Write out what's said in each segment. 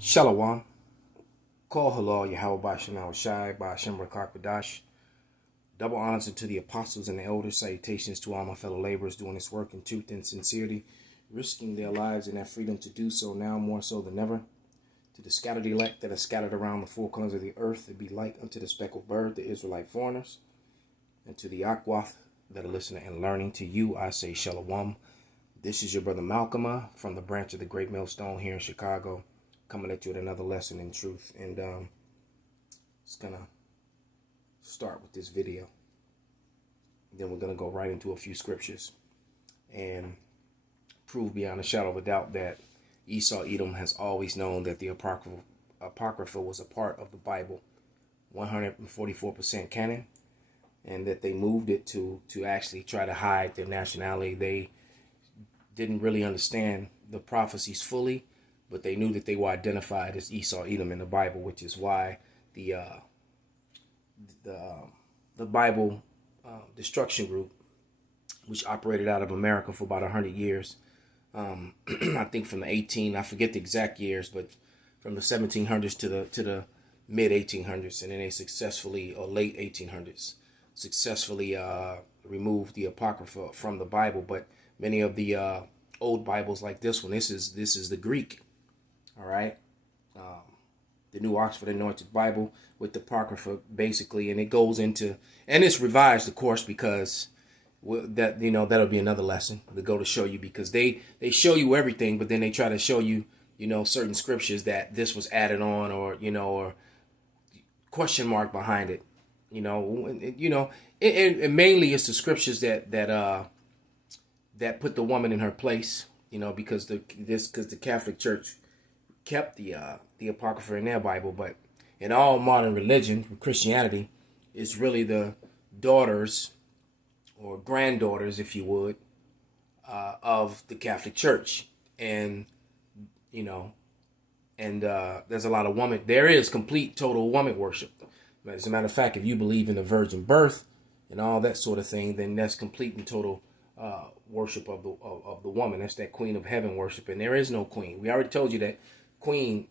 Shalom. Call halal Yahweh Bashem Al Shai Bashem Rakakadash. Double honors to the apostles and the elders. Salutations to all my fellow laborers doing this work in truth and sincerity, risking their lives and their freedom to do so now more so than ever. To the scattered elect that are scattered around the four corners of the earth, to be light unto the speckled bird, the Israelite foreigners. And to the Akwath that are listening and learning, to you I say Shalom. This is your brother Malchaamah from the branch of the Great Millstone here in Chicago, coming at you with another lesson in truth. And just gonna start with this video. Then we're gonna go right into a few scriptures and prove beyond a shadow of a doubt that Esau, Edom has always known that the Apocrypha was a part of the Bible, 144% canon, and that they moved it to actually try to hide their nationality. They didn't really understand the prophecies fully, but they knew that they were identified as Esau, Edom in the Bible, which is why the Bible destruction group, which operated out of America for about 100 years, I think from the I forget the exact years, but from the 1700s to the mid 1800s, and then they successfully, or late 1800s, successfully removed the Apocrypha from the Bible. But many of the old Bibles like this one, this is the Greek. All right, the New Oxford Anointed Bible with the Apocrypha, basically, and it goes into, and it's revised, of course, because that, you know, that'll be another lesson to go to show you, because they show you everything, but then they try to show you, you know, certain scriptures that this was added on, or, you know, or question mark behind it, you know, and mainly it's the scriptures that put the woman in her place, you know, because the Catholic Church kept the Apocrypha in their Bible, but in all modern religion, Christianity, is really the daughters or granddaughters, if you would, of the Catholic Church. And, you know, and there's a lot of woman. There is complete, total woman worship. As a matter of fact, if you believe in the virgin birth and all that sort of thing, then that's complete and total worship of the woman. That's that queen of heaven worship. And there is no queen. We already told you that queen,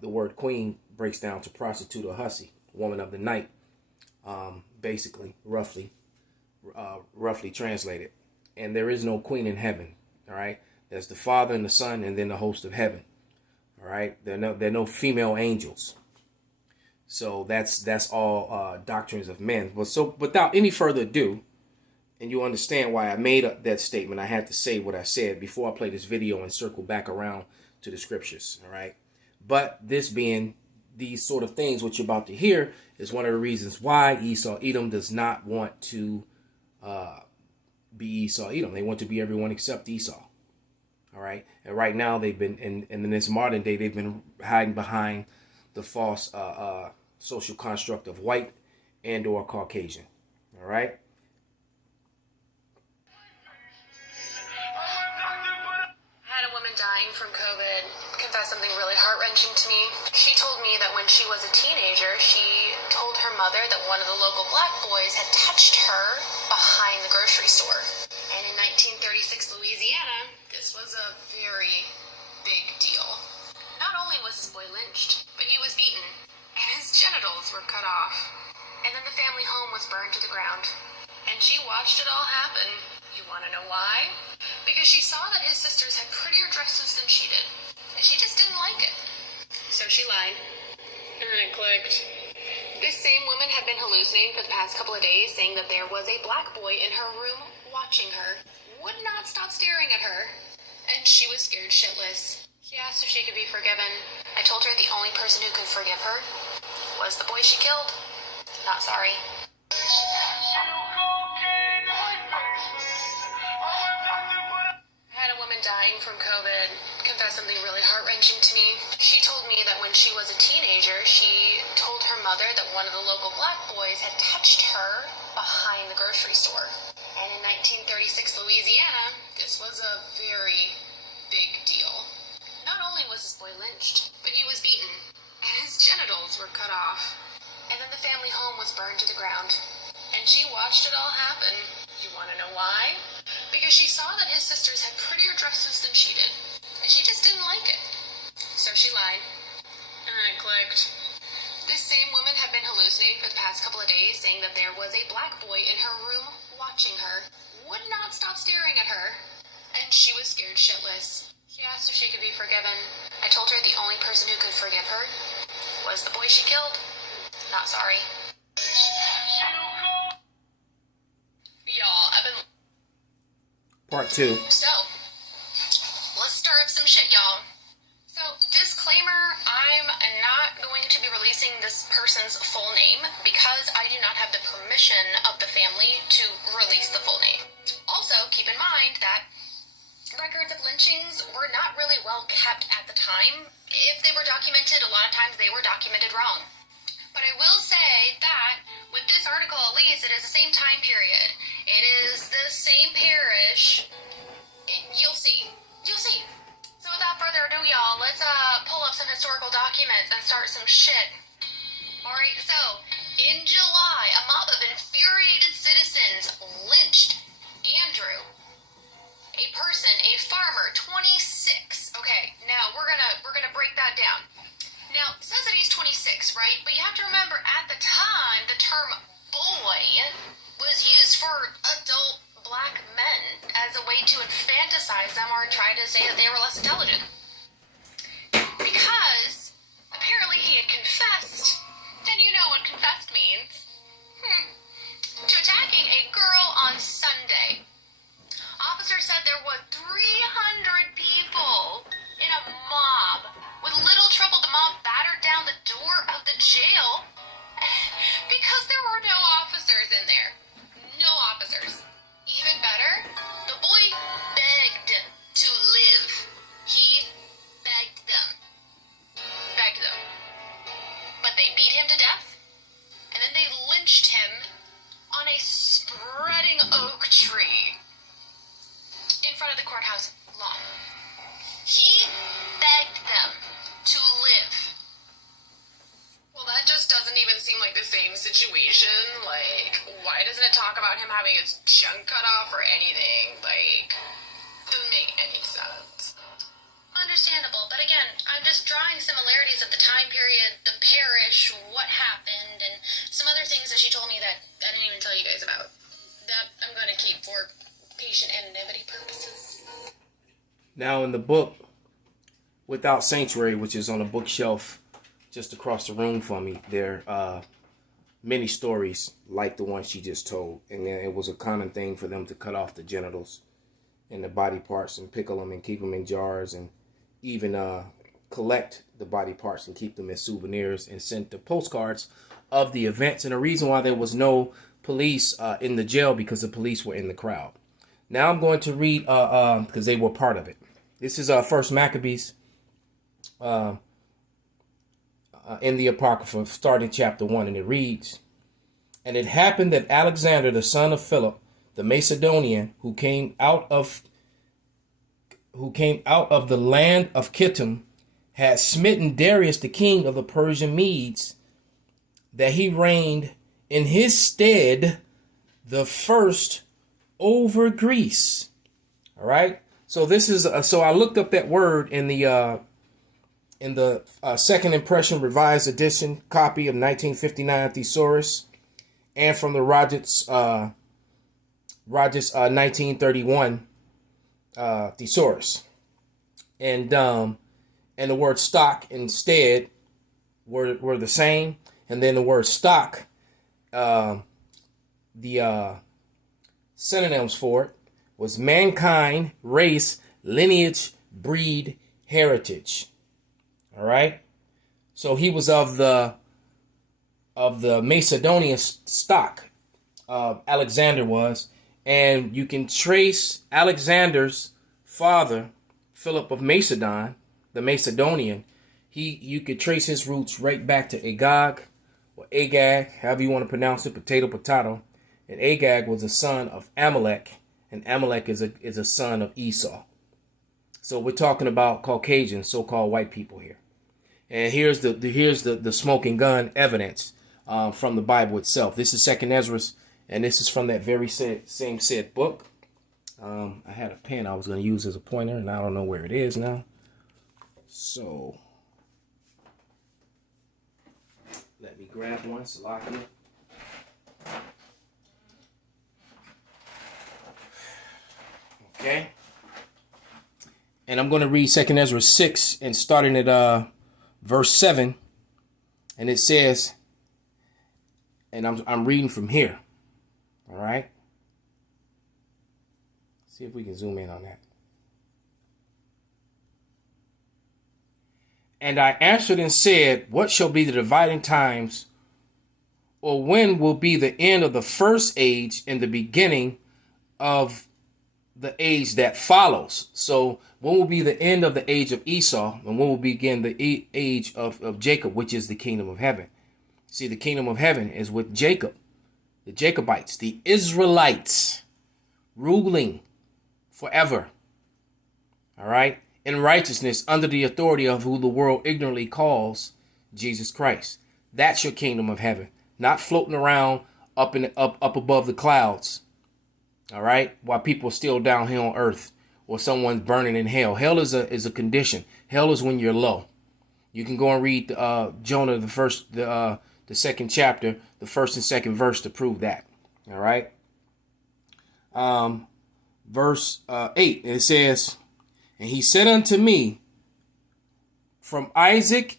the word queen breaks down to prostitute or hussy, woman of the night, basically, roughly translated. And there is no queen in heaven. All right, there's the Father and the Son, and then the host of heaven. All right, there are no female angels. So that's all doctrines of men. But so without any further ado, and you understand why I made that statement, I had to say what I said before I play this video and circle back around to the scriptures. All right, but this being these sort of things, what you're about to hear, is one of the reasons why Esau, Edom does not want to be Esau, Edom. They want to be everyone except Esau. All right, and right now they've been in this modern day, they've been hiding behind the false social construct of white and or Caucasian. All right. Dying from COVID confessed something really heart-wrenching to me. She told me that when she was a teenager, she told her mother that one of the local black boys had touched her behind the grocery store. And in 1936 Louisiana, this was a very big deal. Not only was this boy lynched, but he was beaten, and his genitals were cut off. And then the family home was burned to the ground. And she watched it all happen. You want to know why? Because she saw that his sisters had prettier dresses than she did, and she just didn't like it. So she lied. And it clicked. This same woman had been hallucinating for the past couple of days, saying that there was a black boy in her room watching her, would not stop staring at her, and she was scared shitless. She asked if she could be forgiven. I told her the only person who could forgive her was the boy she killed. Not sorry. Dying from COVID confessed something really heart-wrenching to me. She told me that when she was a teenager, she told her mother that one of the local black boys had touched her behind the grocery store. And in 1936 Louisiana, this was a very big deal. Not only was this boy lynched, but he was beaten, and his genitals were cut off. And then the family home was burned to the ground. And she watched it all happen. You want to know why? Because she saw that his sisters had prettier dresses than she did, and she just didn't like it. So she lied. And then it clicked. This same woman had been hallucinating for the past couple of days, saying that there was a black boy in her room watching her, would not stop staring at her, and she was scared shitless. She asked if she could be forgiven. I told her the only person who could forgive her was the boy she killed. Not sorry. Y'all, I've been... Part 2. So, let's stir up some shit, y'all. So, disclaimer, I'm not going to be releasing this person's full name because I do not have the permission of the family to release the full name. Also, keep in mind that records of lynchings were not really well kept at the time. If they were documented, a lot of times they were documented wrong. But I will say that with this article, at least, it is the same time period. It is the same parish. You'll see. You'll see. So without further ado, y'all, let's pull up some historical documents and start some shit. Alright, so, in July, a mob of infuriated citizens lynched Andrew. A person, a farmer, 26. Okay, now we're gonna break that down. Now, it says that he's 26, right? But you have to remember, at the time, the term boy was used for adult black men as a way to infantilize them or try to say that they were less intelligent. Because, apparently he had confessed, and you know what confessed means, to attacking a girl on Sunday. Officers said there were 300 people in a mob. With little trouble, the mob battered down the door of the jail because there were no officers in there. No officers. Even better, the boy begged to live. He begged them. Begged them. But they beat him to death, and then they lynched him on a spreading oak tree in front of the courthouse lawn. He begged them to live. Well, that just doesn't even seem like the same situation. Like, why doesn't it talk about him having his junk cut off or anything? Like, doesn't make any sense. Understandable, but again, I'm just drawing similarities of the time period, the parish, what happened, and some other things that she told me that I didn't even tell you guys about. That I'm going to keep for patient anonymity purposes. Now, in the book Without Sanctuary, which is on a bookshelf just across the room from me, there are many stories like the one she just told. And then it was a common thing for them to cut off the genitals and the body parts and pickle them and keep them in jars, and even collect the body parts and keep them as souvenirs and send the postcards of the events. And the reason why there was no police in the jail, because the police were in the crowd. Now I'm going to read, because they were part of it. This is First Maccabees in the Apocrypha, starting chapter 1, and it reads, "And it happened that Alexander, the son of Philip, the Macedonian, who came out of the land of Kittim, had smitten Darius, the king of the Persian Medes, that he reigned in his stead the first over Greece." All right. So this is so I looked up that word in the Second Impression Revised Edition copy of 1959 Thesaurus, and from the Rogers 1931 Thesaurus, and the word stock and stead were the same, and then the word stock, the synonyms for it was mankind, race, lineage, breed, heritage. All right. So he was of the Macedonian stock. Alexander was, and you can trace Alexander's father, Philip of Macedon, the Macedonian. You could trace his roots right back to Agag or Agag, however you want to pronounce it, potato. And Agag was a son of Amalek, and Amalek is a son of Esau. So we're talking about Caucasian, so-called white people here. And here's the smoking gun evidence from the Bible itself. This is Second Ezra, and this is from that very same said book. I had a pen I was going to use as a pointer, and I don't know where it is now. So grab one, Salakia. Okay. And I'm going to read 2 Ezra 6 and starting at verse 7. And it says, and I'm reading from here. All right. See if we can zoom in on that. And I answered and said, what shall be the dividing times, or when will be the end of the first age and the beginning of the age that follows? So when will be the end of the age of Esau, and when will begin the age of Jacob, which is the kingdom of heaven? See, the kingdom of heaven is with Jacob, the Jacobites, the Israelites, ruling forever. All right. In righteousness, under the authority of who the world ignorantly calls Jesus Christ. That's your kingdom of heaven, not floating around up above the clouds. All right, while people are still down here on earth, or someone's burning in hell. Hell is a condition. Hell is when you're low. You can go and read Jonah, the second chapter, the first and second verse to prove that. All right. Verse 8, and it says, and he said unto me, from Isaac,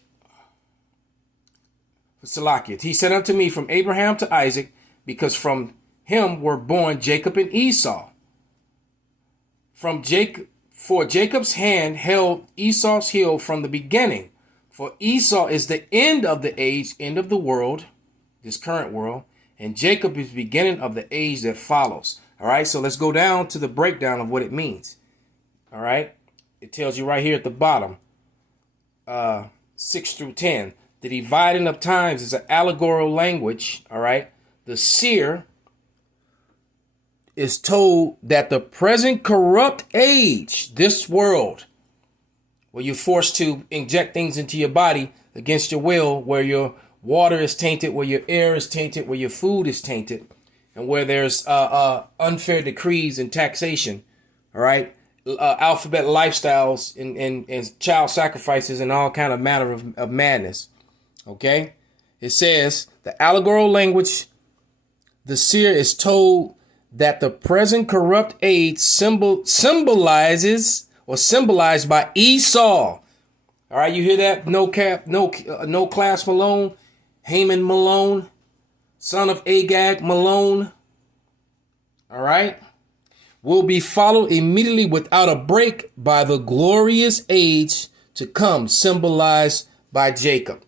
Salakia, he said unto me, from Abraham to Isaac, because from him were born Jacob and Esau. From Jacob, for Jacob's hand held Esau's heel from the beginning. For Esau is the end of the age, end of the world, this current world, and Jacob is the beginning of the age that follows. All right, so let's go down to the breakdown of what it means. All right. It tells you right here at the bottom, 6 through 10. The dividing of times is an allegorical language. All right. The seer is told that the present corrupt age, this world, where you're forced to inject things into your body against your will, where your water is tainted, where your air is tainted, where your food is tainted, and where there's unfair decrees and taxation. All right. Alphabet lifestyles and child sacrifices and all kind of manner of madness. Okay. It says the allegorical language, the seer is told that the present corrupt age symbolized by Esau. All right. You hear that? No class Malone, Haman Malone, son of Agag Malone. All right. Will be followed immediately without a break by the glorious age to come, symbolized by Jacob.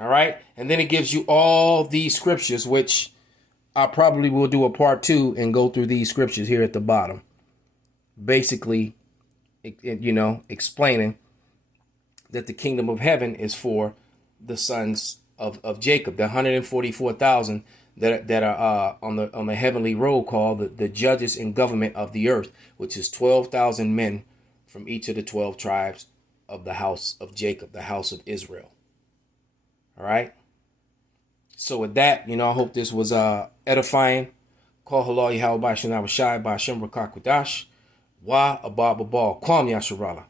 All right. And then it gives you all these scriptures, which I probably will do a part 2 and go through these scriptures here at the bottom. Basically, explaining that the kingdom of heaven is for the sons of Jacob, the 144,000 that are on the heavenly roll called the judges in government of the earth, which is 12,000 men from each of the 12 tribes of the house of Jacob, the house of Israel. All right. So with that, I hope this was edifying. Call halal Yahweh Bashar Shai Bashim Rakakwadash Wa Abba Babal Kwam Yasharala.